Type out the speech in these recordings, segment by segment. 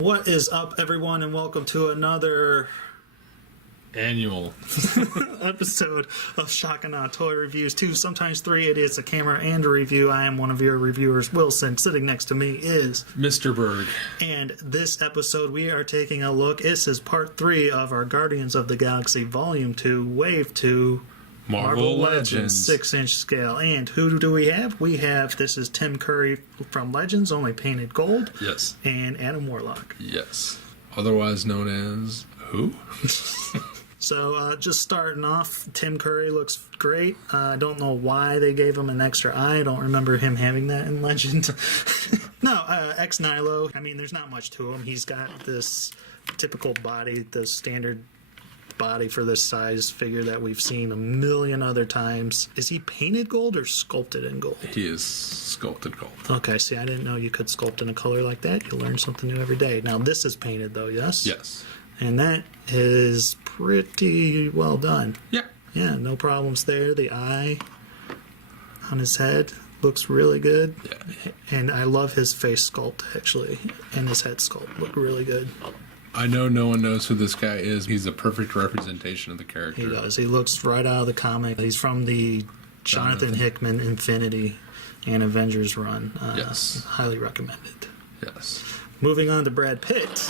What is up, everyone, and welcome to another annual episode of Shocking On Toy Reviews 2, sometimes 3 idiots, a camera, and a review. I am one of your reviewers, Wilson. Sitting next to me is Mr. Berg. And this episode, we are taking a look. This is part 3 of our Guardians of the Galaxy Volume 2, Wave 2, Marvel Legends 6-inch scale. And who do we have? We have, this is Tim Curry from Legends, only painted gold. Yes. And Adam Warlock. Yes. Otherwise known as who? So, just starting off, Tim Curry looks great. I don't know why they gave him an extra eye. I don't remember him having that in Legend. No, ex-Nihilo. I mean, there's not much to him. He's got this typical body, the standard body for this size figure that we've seen a million other times. Is he painted gold or sculpted in gold? He is sculpted gold. Okay, see, I didn't know you could sculpt in a color like that. You learn something new every day. Now, this is painted, though, yes? Yes. And that is pretty well done. Yeah. Yeah, no problems there. The eye on his head looks really good. Yeah. And I love his face sculpt, actually. And his head sculpt look really good. I know no one knows who this guy is. He's a perfect representation of the character. He does. He looks right out of the comic. He's from the Jonathan Hickman Infinity and Avengers run. Yes. Highly recommended. Yes. Moving on to Brad Pitt.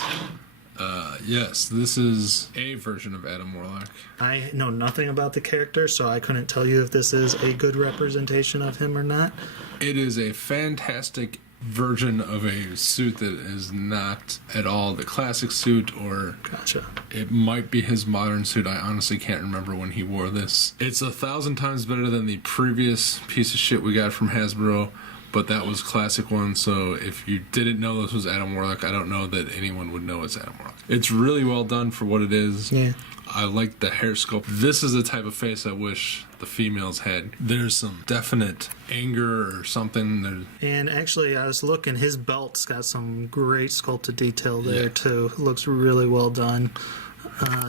Yes, this is a version of Adam Warlock. I know nothing about the character, so I couldn't tell you if this is a good representation of him or not. It is a fantastic version of a suit that is not at all the classic suit, or Gotcha. it might be his modern suit. I honestly can't remember when he wore this. It's 1,000 times better than the previous piece of shit we got from Hasbro, but that was classic one, so if you didn't know this was Adam Warlock, I don't know that anyone would know it's Adam Warlock. It's really well done for what it is. Yeah. I like the hair sculpt. This is the type of face I wish the females had. There's some definite anger or something. And actually, I was looking, his belt's got some great sculpted detail there, Yeah. too. It looks really well done.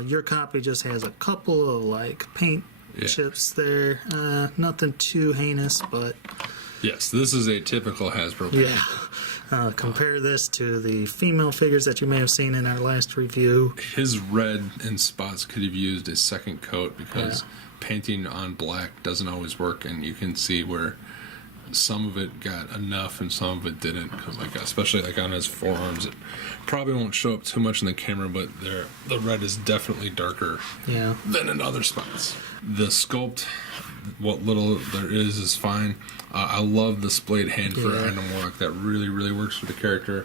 Your copy just has a couple of, like, paint chips there. Nothing too heinous, but... Yes, this is a typical Hasbro paint. Yeah. Compare this to the female figures that you may have seen in our last review. His red in spots could have used a second coat because painting on black doesn't always work, and you can see where some of it got enough and some of it didn't, because like especially like on his forearms, it probably won't show up too much in the camera, but the red is definitely darker than in other spots. The sculpt, what little there is fine. I love the splayed hand for Adam Warlock. That really, really works for the character.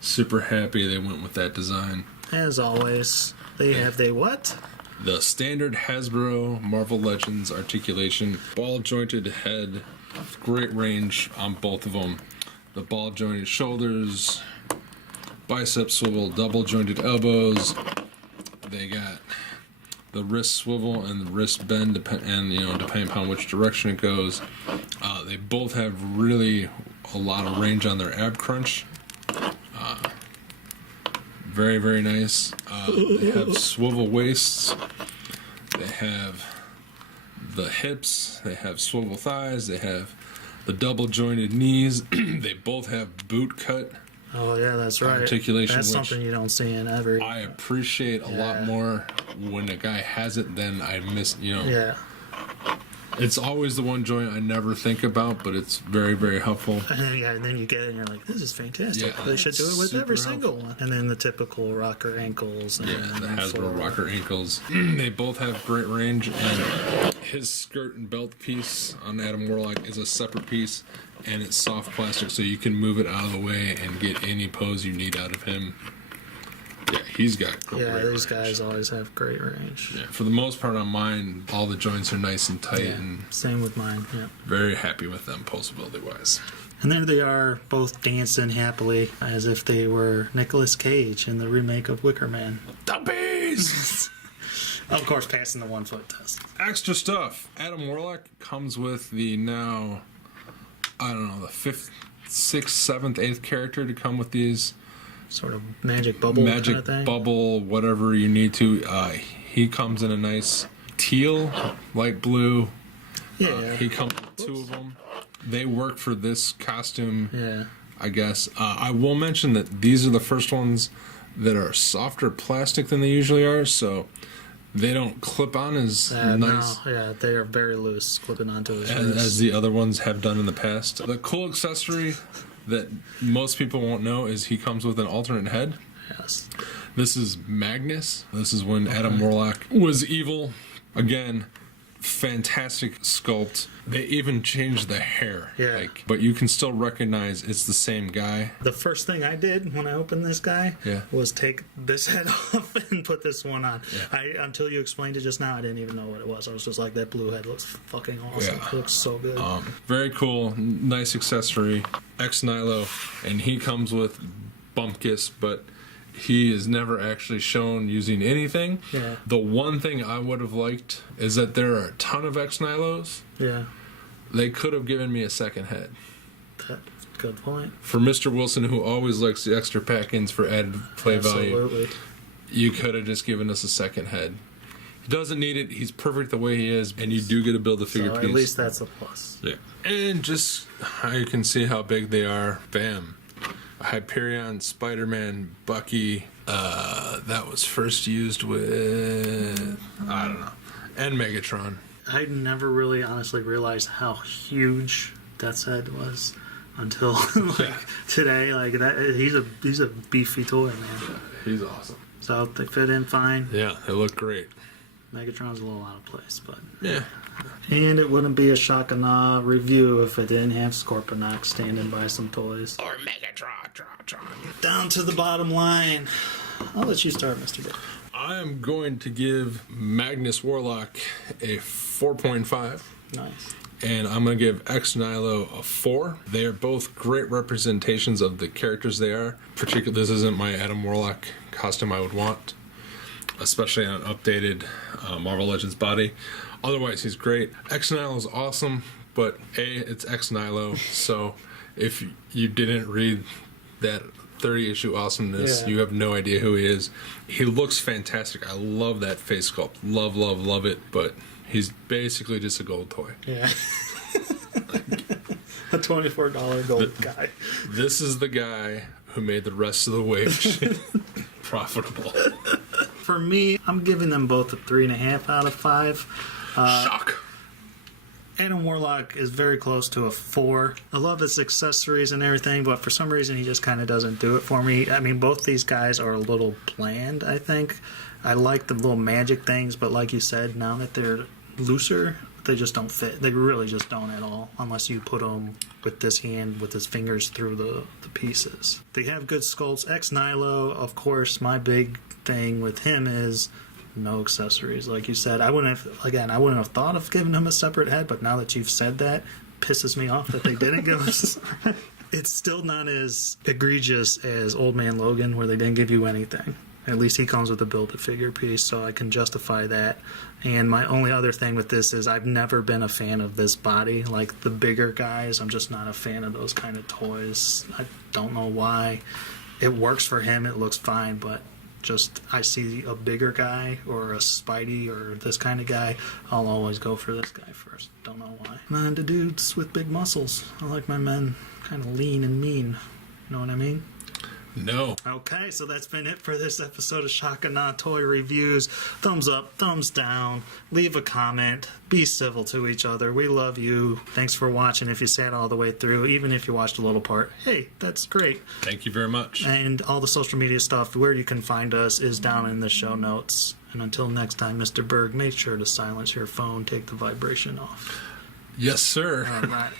Super happy they went with that design. As always, they have what? The standard Hasbro Marvel Legends articulation. Ball-jointed head. Great range on both of them. The ball-jointed shoulders. Bicep swivel. Double-jointed elbows. They got the wrist swivel and the wrist bend, depending upon which direction it goes. They both have really a lot of range on their ab crunch. Very, very nice. They have swivel waists. They have the hips. They have swivel thighs. They have the double jointed knees. They both have boot cut. Oh, yeah, that's right. Articulation. That's something you don't see in every... I appreciate a lot more when a guy has it than I miss, Yeah. It's always the one joint I never think about, but it's very, very helpful. And then you get it and you're like, this is fantastic. Yeah, they should do it with every single helpful. one. And then the typical rocker ankles. And The Hasbro rocker ankles. They both have great range, and his skirt and belt piece on Adam Warlock is a separate piece, and it's soft plastic, so you can move it out of the way and get any pose you need out of him. Yeah, he's got great range. These guys always have great range. Yeah, for the most part on mine, all the joints are nice and tight, and same with mine, very happy with them posability-wise. And there they are, both dancing happily as if they were Nicolas Cage in the remake of Wicker Man. The bees! Of course, passing the 1-foot test. Extra stuff. Adam Warlock comes with the now, I don't know, the 5th, 6th, 7th, 8th character to come with these. Sort of magic bubble kind of thing. Bubble, whatever you need to. He comes in a nice teal, light blue. Yeah. He comes with 2 of them. They work for this costume, Yeah. I guess. I will mention that these are the first ones that are softer plastic than they usually are, so they don't clip on as nice. No, yeah, they are very loose, clipping onto his as the other ones have done in the past. The cool accessory that most people won't know is he comes with an alternate head. Yes. This is Magnus. This is when Adam Warlock was evil. Again, fantastic sculpt. They even changed the hair. Yeah. But you can still recognize it's the same guy. The first thing I did when I opened this guy was take this head off and put this one on. Yeah. Until you explained it just now, I didn't even know what it was. I was just like, that blue head looks fucking awesome. Yeah. It looks so good. Very cool. Nice accessory. Nihilo, and he comes with Bumpkiss, but he is never actually shown using anything. Yeah. The one thing I would have liked is that there are a ton of Nihilos. Yeah. They could have given me a second head. That's a good point. For Mr. Wilson, who always likes the extra pack-ins for added play value, you could have just given us a second head. He doesn't need it. He's perfect the way he is, and you do get to build a figure piece. At least that's a plus. Yeah. And just how you can see how big they are. Bam. Hyperion, Spider-Man, Bucky. That was first used with, I don't know, and Megatron. I never really honestly realized how huge Death's Head was until today. Like that, he's a beefy toy, man. He's awesome. So they fit in fine. Yeah, they look great. Megatron's a little out of place, but yeah. And it wouldn't be a shock and awe review if it didn't have Scorponok standing by some toys. Or Megatron. Down to the bottom line. I'll let you start, Mr. Berg. I am going to give Magnus Warlock a 4.5. Nice. And I'm going to give Nihilo a 4. They are both great representations of the characters they are. Particularly, this isn't my Adam Warlock costume I would want, especially on an updated Marvel Legends body. Otherwise, he's great. Nihilo is awesome, but it's Nihilo, so if you didn't read that 30-issue awesomeness, you have no idea who he is. He looks fantastic. I love that face sculpt. Love it, but he's basically just a gold toy. Yeah. A $24 gold guy. This is the guy who made the rest of the wave profitable. For me, I'm giving them both a 3.5 out of 5. Shock. Adam Warlock is very close to a 4. I love his accessories and everything, but for some reason he just kind of doesn't do it for me. I mean, both these guys are a little bland, I think. I like the little magic things, but like you said, now that they're looser, they just don't fit. They really just don't at all, unless you put them with this hand, with his fingers through the pieces. They have good sculpts. Nihilo, of course, my big thing with him is no accessories. Like you said, I wouldn't have thought of giving him a separate head, but now that you've said that, it pisses me off that they didn't give us. It's still not as egregious as Old Man Logan, where they didn't give you anything. At least he comes with a build-a-figure piece, so I can justify that. And my only other thing with this is I've never been a fan of this body. Like the bigger guys, I'm just not a fan of those kind of toys. I don't know why. It works for him, it looks fine, but just I see a bigger guy or a Spidey or this kind of guy, I'll always go for this guy first. Don't know why. And the dudes with big muscles. I like my men kind of lean and mean. You know what I mean? No. Okay, so that's been it for this episode of Shock and Awe Toy Reviews. Thumbs up, thumbs down, leave a comment, be civil to each other. We love you. Thanks for watching if you sat all the way through, even if you watched a little part. Hey, that's great. Thank you very much. And all the social media stuff, where you can find us, is down in the show notes. And until next time, Mr. Berg, make sure to silence your phone, take the vibration off. Yes, sir. All right.